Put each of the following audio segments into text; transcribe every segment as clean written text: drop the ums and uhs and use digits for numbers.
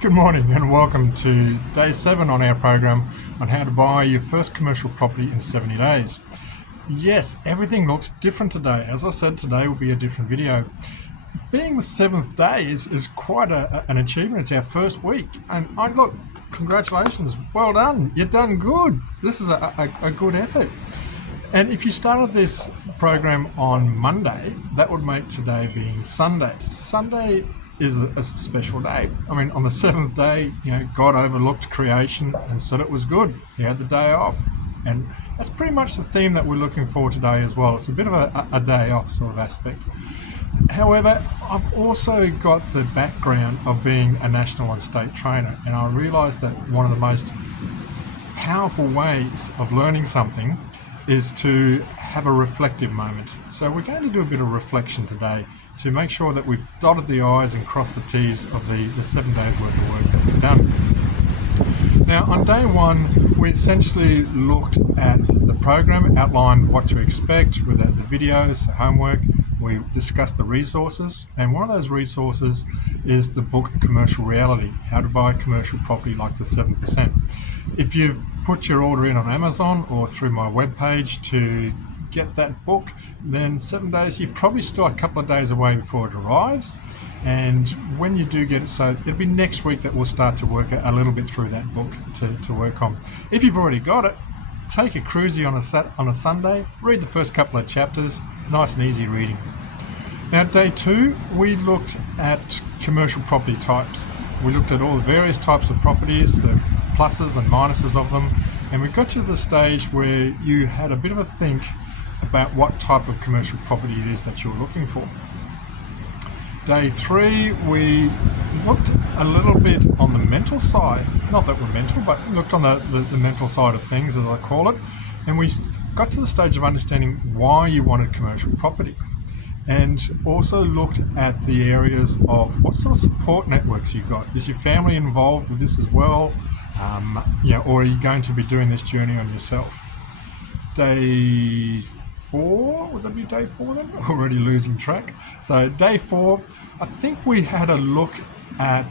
Good morning and welcome to day 7 on our program on how to buy your first commercial property in 70 days. Yes, everything looks different today. As I said, today will be a different video. Being the 7th day is quite an achievement. It's our first week. And look, congratulations, well done. You've done good. This is a good effort. And if you started this program on Monday, that would make today being Sunday. Sunday is a special day. I mean, on the 7th day, God overlooked creation and said it was good. He had the day off. And that's pretty much the theme that we're looking for today as well. It's a bit of a day off sort of aspect. However, I've also got the background of being a national and state trainer, and I realised that one of the most powerful ways of learning something is to have a reflective moment. So we're going to do a bit of reflection today to make sure that we've dotted the I's and crossed the T's of the 7 days worth of work that we've done. Now, on day 1, we essentially looked at the program, outlined what to expect with the videos, the homework. We discussed the resources, and one of those resources is the book Commercial Reality, How to Buy Commercial Property Like the 7%. If you've put your order in on Amazon or through my webpage to get that book, then 7 days, you're probably still a couple of days away before it arrives. And when you do get it, so it'll be next week that we'll start to work a little bit through that book to work on. If you've already got it, take a cruisy on a Sunday, read the first couple of chapters, nice and easy reading. Now, day 2, we looked at commercial property types. We looked at all the various types of properties, the pluses and minuses of them, and we got to the stage where you had a bit of a think about what type of commercial property it is that you're looking for. Day 3, we looked a little bit on the mental side, not that we're mental, but looked on the mental side of things, as I call it, and we got to the stage of understanding why you wanted commercial property, and also looked at the areas of what sort of support networks you've got. Is your family involved with this as well? Or are you going to be doing this journey on yourself? Day 4, would that be day 4 then? Already losing track. So day 4, I think we had a look at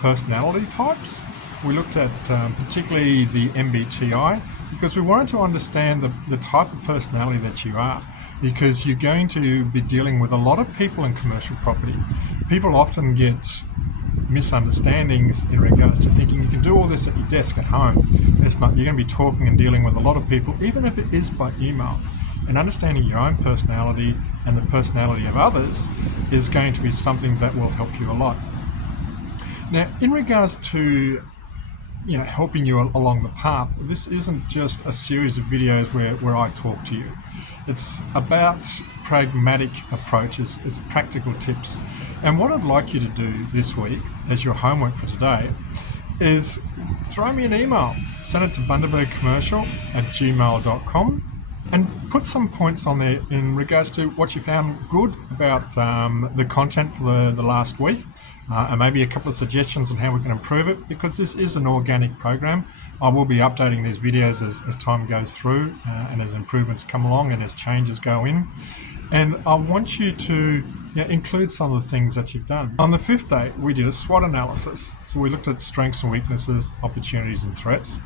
personality types. We looked at particularly the MBTI, because we wanted to understand the type of personality that you are, because you're going to be dealing with a lot of people in commercial property. People often get misunderstandings in regards to thinking you can do all this at your desk at home. It's not. You're going to be talking and dealing with a lot of people, even if it is by email. And understanding your own personality and the personality of others is going to be something that will help you a lot. Now, in regards to helping you along the path, this isn't just a series of videos where I talk to you. It's about pragmatic approaches. It's practical tips. And what I'd like you to do this week, as your homework for today, is throw me an email. Send it to bundabergcommercial@gmail.com and put some points on there in regards to what you found good about the content for the last week, and maybe a couple of suggestions on how we can improve it, because this is an organic program. I will be updating these videos as time goes through and as improvements come along and as changes go in. And I want you to include some of the things that you've done. On the 5th day, we did a SWOT analysis. So we looked at strengths and weaknesses, opportunities and threats.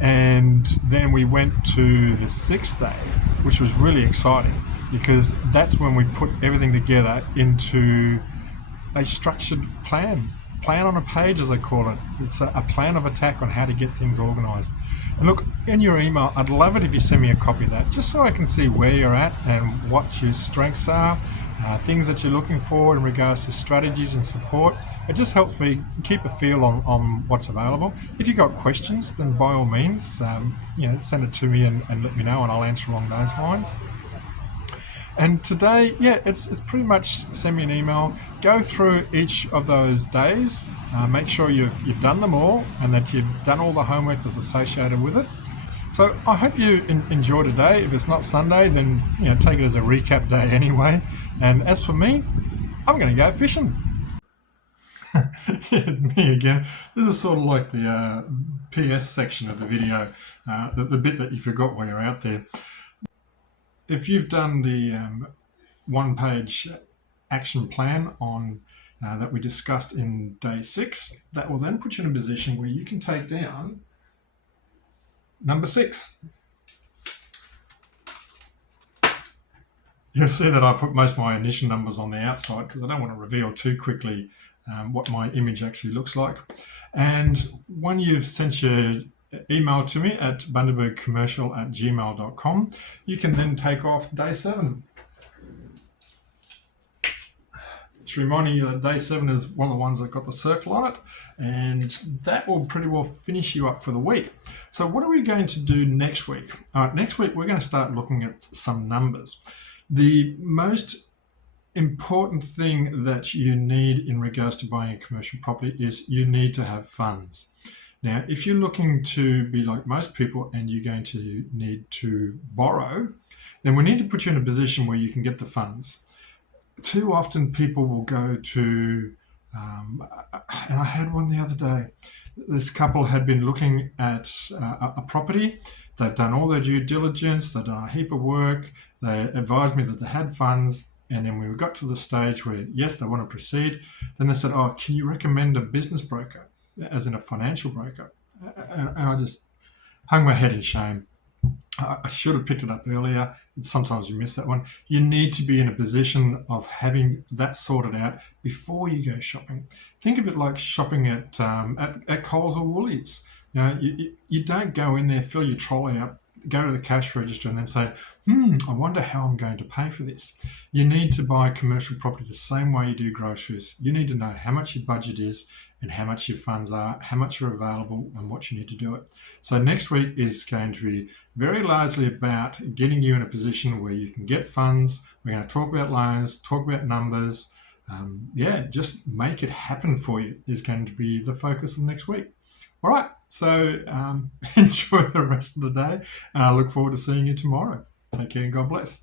And then we went to the 6th day, which was really exciting, because that's when we put everything together into a structured plan on a page, as I call it. It's a plan of attack on how to get things organised. And look, in your email, I'd love it if you send me a copy of that, just so I can see where you're at and what your strengths are, things that you're looking for in regards to strategies and support. It just helps me keep a feel on what's available. If you've got questions, then by all means, send it to me and let me know, and I'll answer along those lines. And today, it's pretty much send me an email, go through each of those days, make sure you've done them all and that you've done all the homework that's associated with it. So I hope you enjoy today. If it's not Sunday, then take it as a recap day anyway. And as for me, I'm going to go fishing. Me again. This is sort of like the PS section of the video, the bit that you forgot while you're out there. If you've done the one-page action plan on that we discussed in day 6. That will then put you in a position where you can take down number 6. You'll see that I put most of my initial numbers on the outside because I don't want to reveal too quickly what my image actually looks like. And when you've sent your email to me at bundabergcommercial@gmail.com, you can then take off day 7. Just reminding you that day 7 is one of the ones that got the circle on it, and that will pretty well finish you up for the week. So what are we going to do next week? All right, next week we're going to start looking at some numbers. The most important thing that you need in regards to buying a commercial property is you need to have funds. Now, if you're looking to be like most people and you're going to need to borrow, then we need to put you in a position where you can get the funds. Too often people will go to, and I had one the other day, this couple had been looking at a property. They've done all their due diligence, they've done a heap of work, they advised me that they had funds, and then we got to the stage where, yes, they want to proceed. Then they said, oh, can you recommend a business broker, as in a financial broker? And I just hung my head in shame. I should have picked it up earlier. Sometimes you miss that one. You need to be in a position of having that sorted out before you go shopping. Think of it like shopping at Coles or Woolies. You don't go in there, fill your trolley up, go to the cash register and then say, I wonder how I'm going to pay for this. You need to buy commercial property the same way you do groceries. You need to know how much your budget is and how much your funds are, how much are available and what you need to do it. So next week is going to be very largely about getting you in a position where you can get funds. We're going to talk about loans, talk about numbers. Just make it happen for you is going to be the focus of next week. All right, so enjoy the rest of the day. And I look forward to seeing you tomorrow. Take care and God bless.